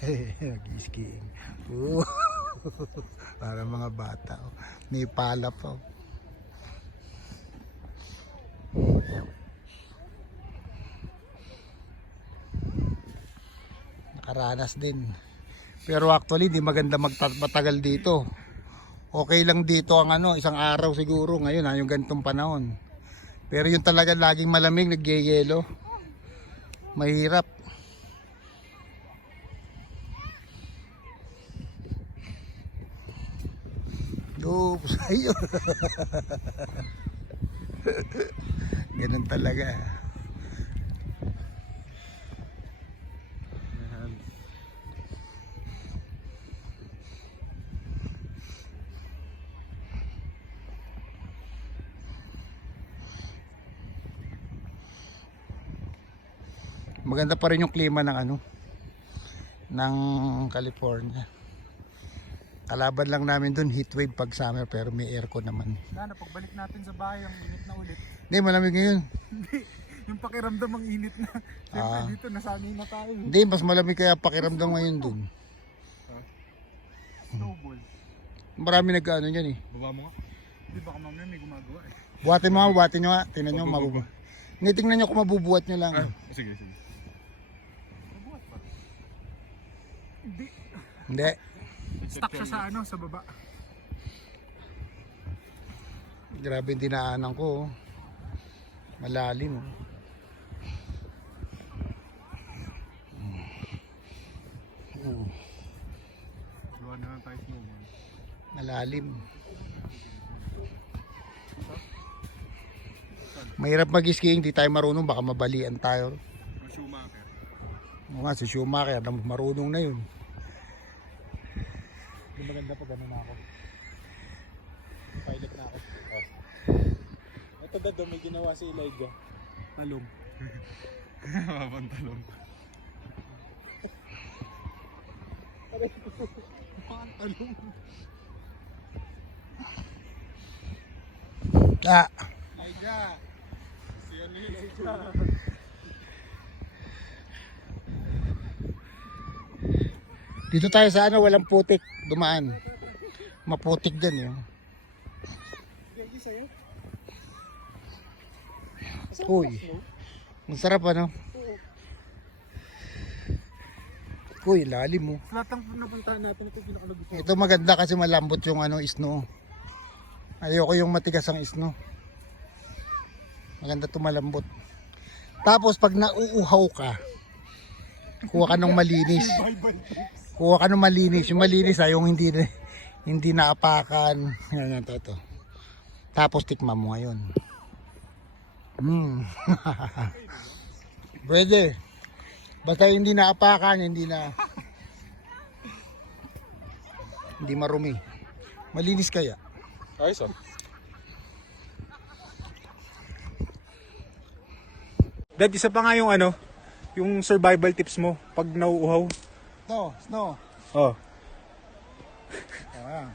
Nag-skiing. Para mga bata. May pala pa. Nakaranas din. Pero actually, di maganda matagal dito. Okay lang dito ang isang araw siguro ngayon, yung ganitong panahon. Pero yung talaga laging malamig, nagyeyelo. Mahirap. Oops, ayun. Ganun talaga. Maganda pa rin yung klima ng ng California. Kalaban lang namin dun heatwave pag summer, pero may aircon naman. Sana pagbalik natin sa bahay ang init na ulit. Hindi, malamig ngayon. Hindi, yung pakiramdam ang init na. Siyempre dito nasanay na tayo. Hindi, mas malamig kaya pakiramdam ngayon dun. Snowball. Marami nag-ano dyan eh. Baba mo nga. Hindi, baka mamaya may gumagawa eh. Buhatin nyo nga. Tingnan nyo mabubuhat. Hindi, tingnan nyo kung mabubuhat nyo lang. Sige. Mabuhat pa? Hindi. Hindi. Stuck siya sa baba. Grabe yung dinaanan ko. Malalim. Gawa na lang tayo snowball. Malalim. Mahirap mag-skiing, di tayo marunong, baka mabalian tayo. Ang Schumacher. Oo nga, si Schumacher, marunong na yun. Hindi maganda pag ano na ako. Pilot na ako. Ito dado, may ginawa si Elijah. Talong. Mabang talong. Mabang talong. Ah, Elijah! Si ano yun, Elijah? dito tayo sa walang putik, dumaan. Maputik din yun. Uy, ang sarap Uy, lalim mo. Lahat ng napuntahan natin ito pinakalagusto. Ito maganda kasi malambot yung snow. Ayoko yung matigas ang snow. Maganda ito malambot. Tapos pag nauuhaw ka, kuha ka ng malinis. Kuha ka ng malinis. Yung malinis yung hindi naapakan. Yan to. Tapos tikman mo ngayon. Pwede. Basta hindi naapakan, hindi marumi. Malinis kaya. Ayos Dad, isa pa nga yung yung survival tips mo pag nauuhaw. Snow. Oh. Ah.